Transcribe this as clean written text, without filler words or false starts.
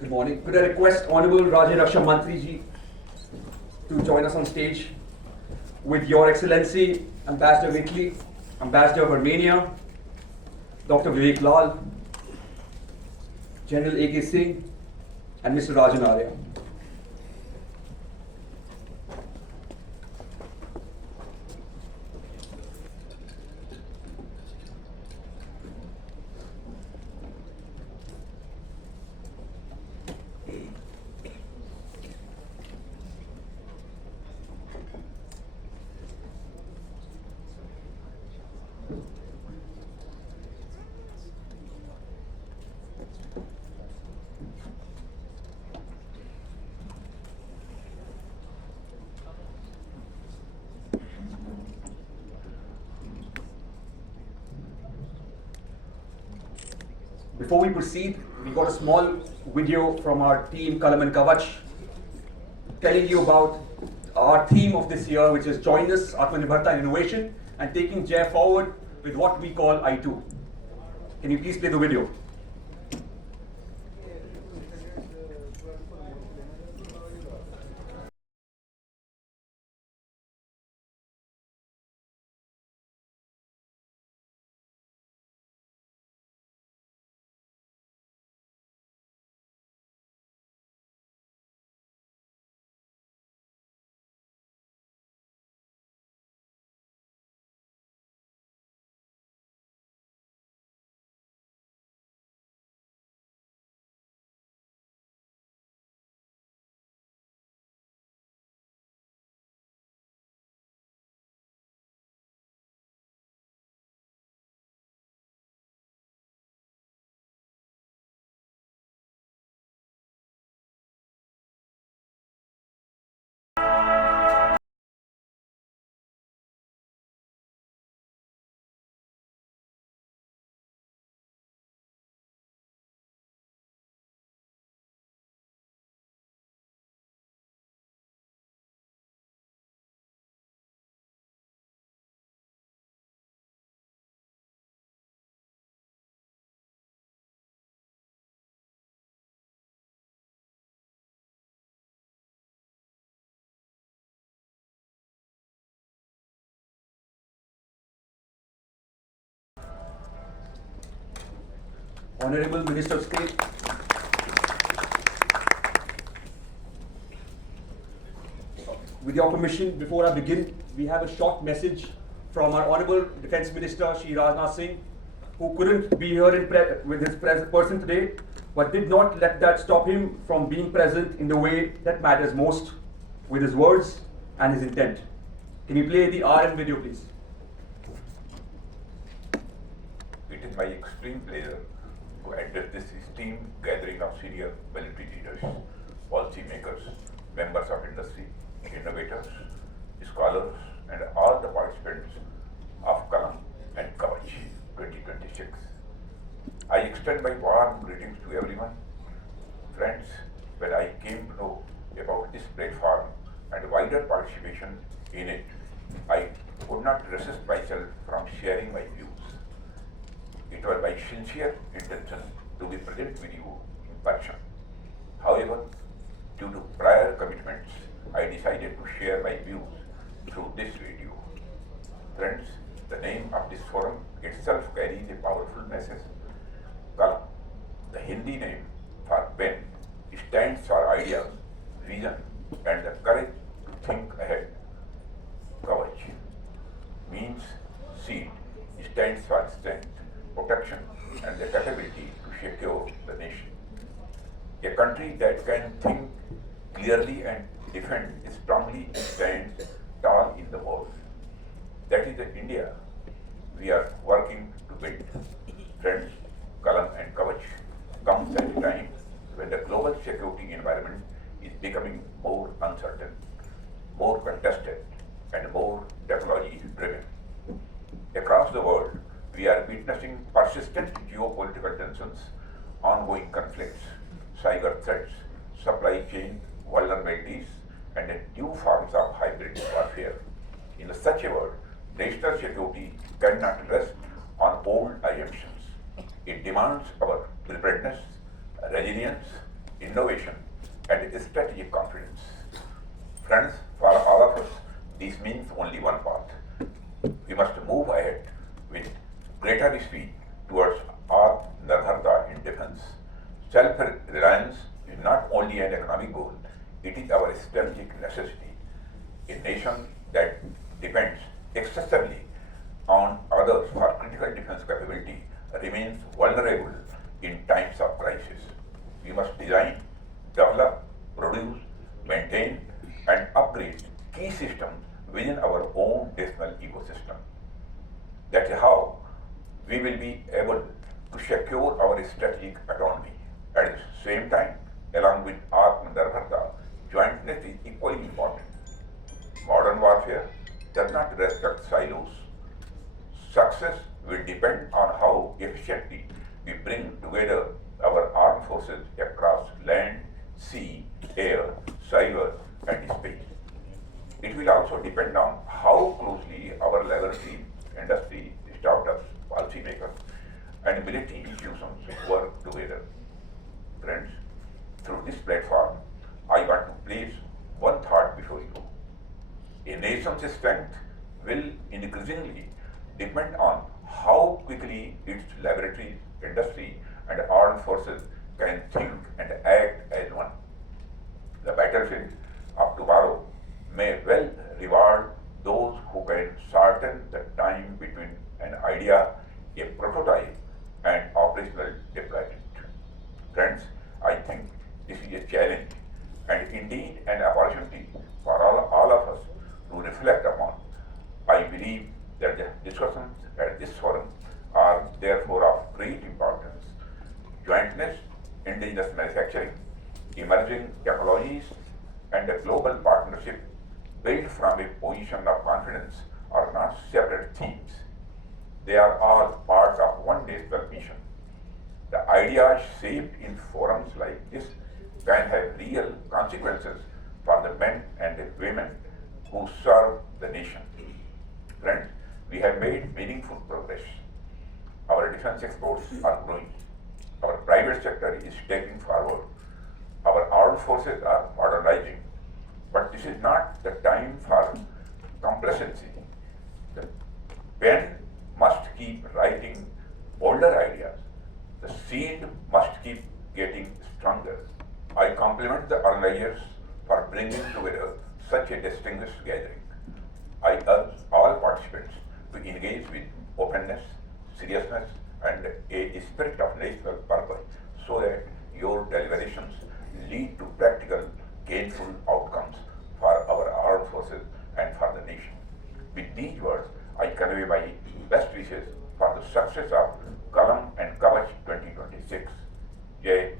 Good morning. Could I request Honorable Rajya Mantri ji to join us on stage with Your Excellency, Ambassador of Italy, Ambassador of Armenia, Dr. Vivek Lal, General A.K. Singh, and Mr. Rajan Arya. Before we proceed, we got a small video from our team Kalam and Kawach telling you about our theme of this year, which is Join Us, Atmanirbharta and Innovation, and taking JAI forward with what we call I2. Can you please play the video? Honorable Minister of State, with your permission, before I begin, we have a short message from our Honorable Defence Minister, Shri Rajnath Singh, who couldn't be here with his person today, but did not let that stop him from being present in the way that matters most, with his words and his intent. Can you play the RN video, please? It is my extreme pleasure to address this esteemed gathering of senior military leaders, policy makers, members of industry, innovators, scholars, and all the participants of Kalam and Kawach 2026. I extend my warm greetings to everyone. Friends, when I came to know about this platform and wider participation in it, I could not resist myself from sharing my views. It was my sincere intention to be present with you in person. However, due to prior commitments, I decided to share my views through this video. Friends, the name of this forum itself carries a powerful message. Kalam, the Hindi name for pen, stands for ideas, vision, and the courage to think ahead. Kawach means seed, stands for strength, protection, and the capability to secure the nation. A country that can think clearly and defend strongly stands tall in the world. That is the India we are working to build. Friends, Kalam and Kawach comes at a time when the global security environment is becoming more uncertain, more contested, and more technology-driven. Across the world, we are witnessing persistent geopolitical tensions, ongoing conflicts, cyber threats, supply chain vulnerabilities, and new forms of hybrid warfare. In such a world, national security cannot rest old assumptions. It demands our preparedness, resilience, innovation, and strategic confidence. Friends, for all of us, this means only one path. We must move ahead with greater speed towards Atmanirbharta in defense. Self-reliance is not only an economic goal, it is our strategic necessity. A nation that depends excessively on others for critical defense capability remains vulnerable in times of crisis. We must design, develop, produce, maintain, and upgrade key systems within our own national ecosystem. That is how we will be able to secure our strategic autonomy. At the same time, along with Atmanirbharta, jointness is equally important. Modern warfare does not respect silos. Success will depend on how efficiently we bring together our armed forces across land, sea, air, cyber, and space. It will also depend on how closely our laboratory, industry, startups, policymakers, and military institutions work together. Friends, through this platform, I want to place one thought before you. A nation's strength will increasingly depend on how quickly its laboratories, industry, and armed forces can think and act as one. The battlefield of tomorrow may well reward those who can shorten the time between an idea, a prototype, and operational deployment. Friends, I think this is a challenge and indeed an opportunity for all of us to reflect upon. I believe that the discussions at this forum are therefore of great importance. Jointness, indigenous manufacturing, emerging technologies, and a global partnership built from a position of confidence are not separate themes. They are all parts of one national mission. The ideas shaped in forums like this can have real consequences for the men and the women who serve the nation. Friends, we have made meaningful progress. Our defense exports are growing. Our private sector is taking forward. Our armed forces are modernizing. But this is not the time for complacency. The pen must keep writing bolder ideas. The seed must keep getting stronger. I compliment the organizers for bringing together such a distinguished gathering. I urge all participants to engage with openness, seriousness, and a spirit of national purpose so that your deliberations lead to practical, gainful outcomes for our armed forces and for the nation. With these words, I convey my best wishes for the success of Kalam and Kawach 2026. Jai